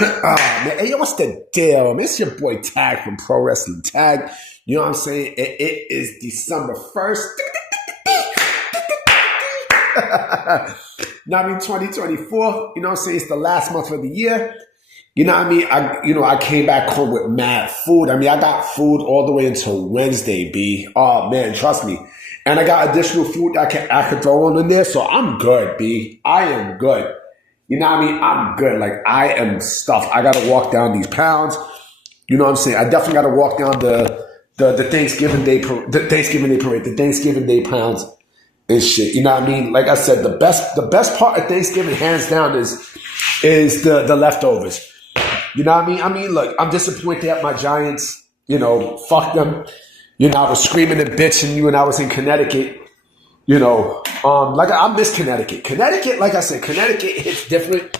Man, hey, yo, what's the deal? Man, it's your boy Tag from Pro Wrestling Tag. You know what I'm saying? It is December 1st. Now, I mean, 2024. You know what I'm saying? It's the last month of the year. You know what I mean? I came back home with mad food. I mean, I got food all the way until Wednesday, B. Oh, man, trust me. And I got additional food that I could throw on in there. So I'm good, B. I am good. You know what I mean? I'm good. Like, I am stuffed. I got to walk down these pounds. You know what I'm saying? I definitely got to walk down the Thanksgiving Day parade, the Thanksgiving Day pounds and shit. You know what I mean? Like I said, the best part of Thanksgiving, hands down, is the leftovers. You know what I mean? I mean, look, I'm disappointed at my Giants. You know, fuck them. You know, I was screaming and bitching when I was in Connecticut. You know, like I miss Connecticut. Connecticut, like I said, Connecticut hits different.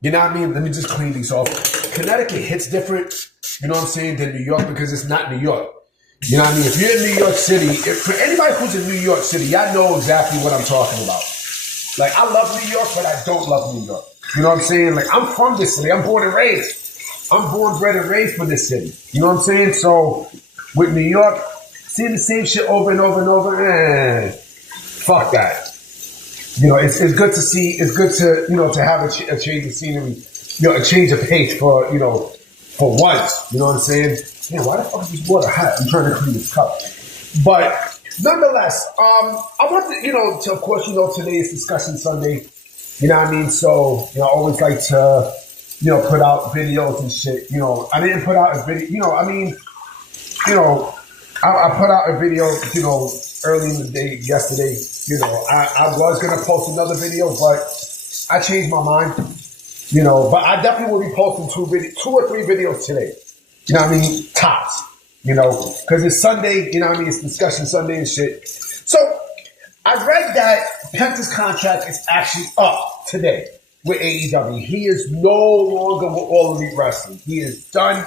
You know what I mean? Let me just clean these off. Connecticut hits different, you know what I'm saying, than New York because it's not New York. You know what I mean? If you're in New York City, for anybody who's in New York City, y'all know exactly what I'm talking about. Like, I love New York, but I don't love New York. You know what I'm saying? Like, I'm from this city. I'm born and raised. I'm born, bred, and raised for this city. You know what I'm saying? So, with New York, seeing the same shit over and over and over, fuck that. You know, it's good to see, it's good to, you know, to have a change of scenery, you know, a change of pace for, you know, for once. You know what I'm saying? Man, why the fuck is this water hot? I'm trying to clean this cup. But nonetheless, I want to, you know, of course, you know, today is Discussion Sunday. You know what I mean? So, you know, I always like to, you know, put out videos and shit. You know, I didn't put out a video, you know, I mean, you know, I put out a video, you know, early in the day yesterday. You know, I was going to post another video, but I changed my mind. You know, but I definitely will be posting two or three videos today. You know what I mean? Tops. You know, because it's Sunday, you know what I mean? It's Discussion Sunday and shit. So, I read that Penta's contract is actually up today with AEW. He is no longer with All Elite Wrestling. He is done.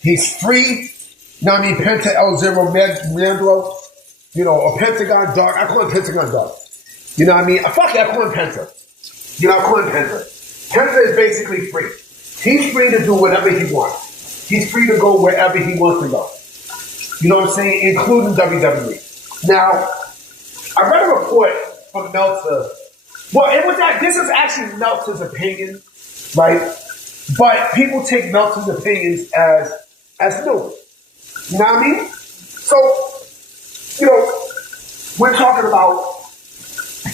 He's free. You know what I mean? Penta El Zero Miedo. You know, or Pentagon Dark. I call him Pentagon Dark. You know what I mean? Fuck it, I call him Penta. You know, I call him Penta. Penta is basically free. He's free to do whatever he wants. He's free to go wherever he wants to go. You know what I'm saying? Including WWE. Now, I read a report from Meltzer. Well, this is actually Meltzer's opinion, right? But people take Meltzer's opinions as news. You know what I mean? So, you know, we're talking about,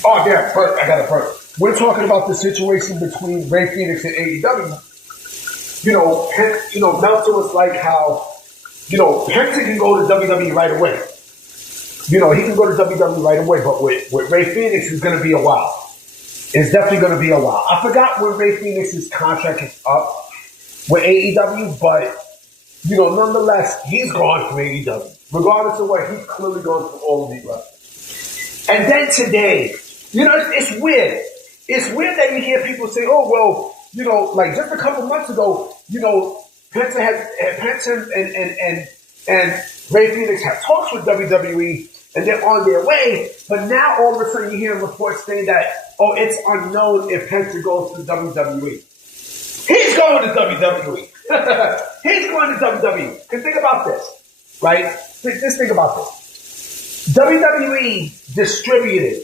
I got it first. We're talking about the situation between Ray Phoenix and AEW. You know, Meltzer was like how, you know, Penta can go to WWE right away. You know, he can go to WWE right away, but with Ray Phoenix, it's going to be a while. It's definitely going to be a while. I forgot when Ray Phoenix's contract is up with AEW, but, you know, nonetheless, he's gone from AEW. Regardless of what, he's clearly gone from All Elite Wrestling. And then today, you know, it's weird. It's weird that you hear people say, oh, well, you know, like just a couple months ago, you know, Penta and Ray Phoenix have talks with WWE and they're on their way. But now all of a sudden you hear reports saying that, oh, it's unknown if Penta goes to WWE. He's going to WWE. He's going to WWE. Because think about this, right? Just think about this. WWE distributed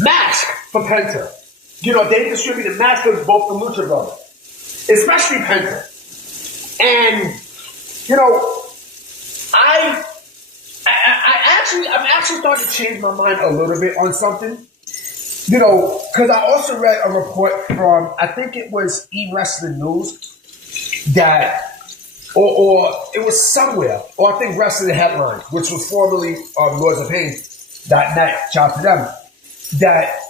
masks for Penta. You know, they distributed masks for both the Lucha Brothers, especially Penta. And, you know, I'm actually starting to change my mind a little bit on something. You know, because I also read a report from, I think it was E-Wrestling News, that, or it was somewhere, or I think Wrestling Headlines, which was formerly NoiseOfPain.net, shout out to them, that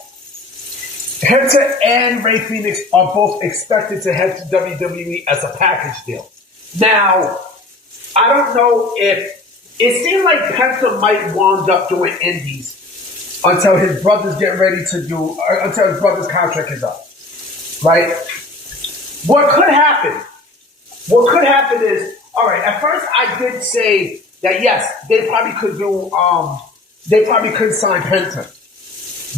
Penta and Ray Phoenix are both expected to head to WWE as a package deal. Now, I don't know if it seemed like Penta might wind up doing indies until his brother's getting ready to do, until his brother's contract is up, right? What could happen is, all right, at first I did say that yes, they probably could do, they probably could sign Penta.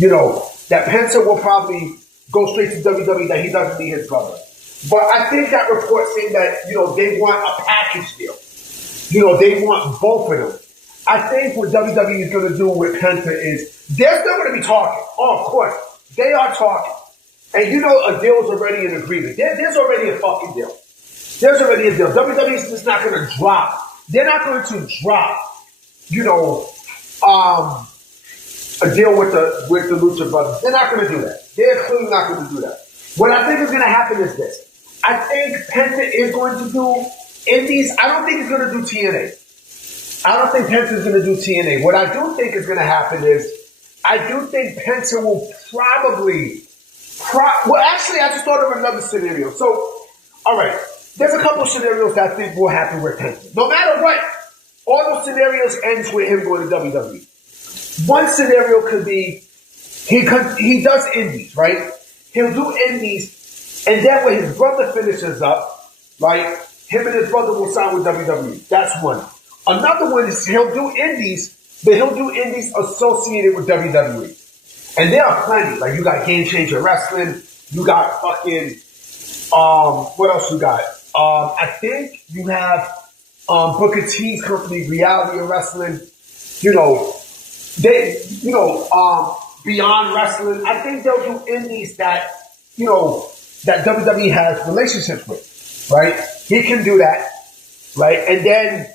You know, that Penta will probably go straight to WWE, that he doesn't need his brother. But I think that report saying that, they want a package deal. They want both of them. I think what WWE is going to do with Penta is they're still going to be talking. Oh, of course. They are talking. And a deal is already in agreement. There's already a fucking deal. There's already a deal. WWE is just not going to drop. They're not going to drop, a deal with the Lucha Brothers. They're not going to do that. They're clearly not going to do that. What I think is going to happen is this. I think Penta is going to do Indies. I don't think he's going to do TNA. I don't think Penta is going to do TNA. What I do think is going to happen is I do think Penta will probably... well, actually, I just thought of another scenario. So, all right. There's a couple of scenarios that I think will happen with Penta. No matter what, all those scenarios ends with him going to WWE. One scenario could be he does Indies, right? He'll do Indies, and then when his brother finishes up, right, him and his brother will sign with WWE. That's one. Another one is he'll do Indies, but he'll do Indies associated with WWE. And there are plenty. Like, you got Game Changer Wrestling, you got fucking, what else you got? I think you have Booker T's company, Reality of Wrestling. Beyond Wrestling. I think they'll do indies that that WWE has relationships with, right? He can do that, right? And then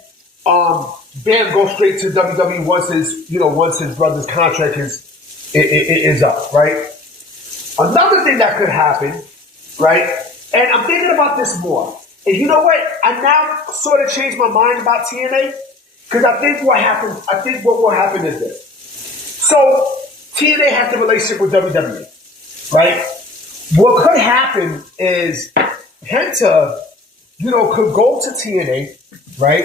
Bam goes straight to WWE once his brother's contract is up, right? Another thing that could happen, right? And I'm thinking about this more. And you know what? I now sort of changed my mind about TNA because I think what will happen is this. So TNA has the relationship with WWE, right? What could happen is Penta, could go to TNA, right?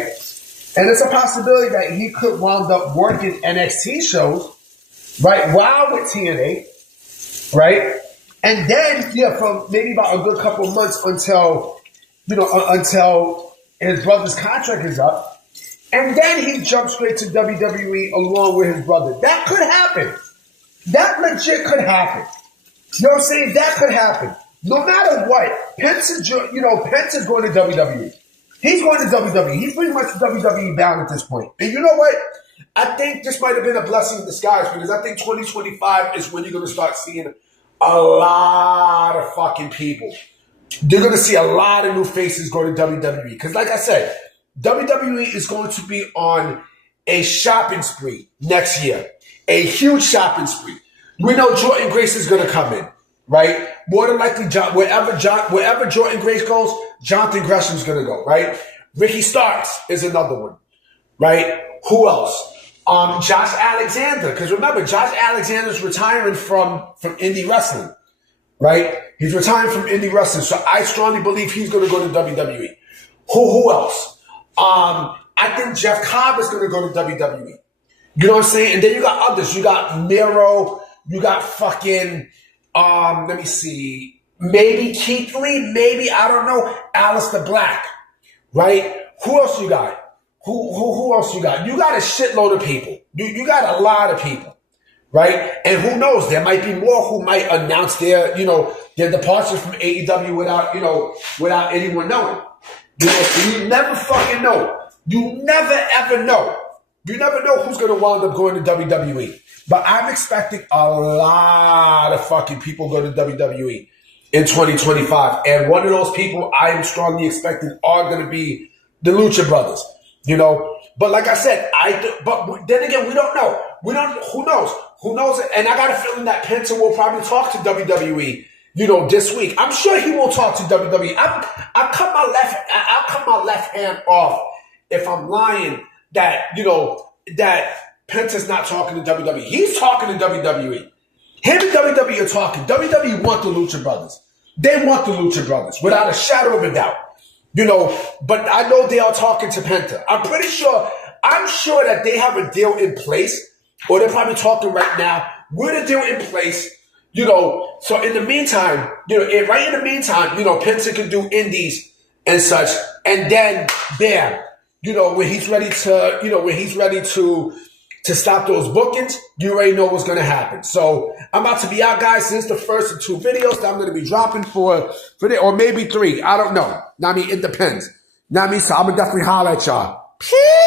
And it's a possibility that he could wind up working NXT shows, right, while with TNA, right? And then, from maybe about a good couple of months until his brother's contract is up. And then he jumps straight to WWE along with his brother. That could happen. That legit could happen. You know what I'm saying? That could happen. No matter what, Penta's going to WWE. He's going to WWE. He's pretty much WWE bound at this point. And you know what? I think this might have been a blessing in disguise because I think 2025 is when you're going to start seeing a lot of fucking people. You're going to see a lot of new faces go to WWE. Because like I said, WWE is going to be on a shopping spree next year. A huge shopping spree. We know Jordan Grace is going to come in, right? More than likely, wherever Jordan Grace goes, Jonathan Gresham's going to go, right? Ricky Starks is another one, right? Who else? Josh Alexander. Because remember, Josh Alexander's retiring from indie wrestling, right? He's retiring from indie wrestling. So I strongly believe he's going to go to WWE. Who else? I think Jeff Cobb is going to go to WWE. You know what I'm saying? And then you got others. You got Miro. You got fucking, let me see, maybe Keith Lee, maybe, I don't know, Aleister Black, right? Who else you got? Who else you got? You got a shitload of people. You got a lot of people, right? And who knows? There might be more who might announce their departure from AEW without anyone knowing. So you never fucking know. You never ever know. You never know who's going to wind up going to WWE. But I'm expecting a lot of fucking people go to WWE in 2025. And one of those people I am strongly expecting are going to be the Lucha Brothers. But like I said, but then again, we don't know. Who knows? Who knows? And I got a feeling that Penta will probably talk to WWE, this week. I'm sure he will talk to WWE. I'll cut my left hand off if I'm lying that Penta's not talking to WWE. He's talking to WWE. Him and WWE are talking. WWE want the Lucha Brothers. They want the Lucha Brothers without a shadow of a doubt. But I know they are talking to Penta. I'm sure that they have a deal in place, or they're probably talking right now with a deal in place, so in the meantime, Penta can do indies and such, and then bam, when he's ready to to stop those bookings, you already know what's going to happen. So I'm about to be out, guys. Since the first of 2 videos that I'm going to be dropping for the, or maybe 3. I don't know. Now, I mean, it depends. Now, I mean, so I'm going to definitely holler at y'all. Peace.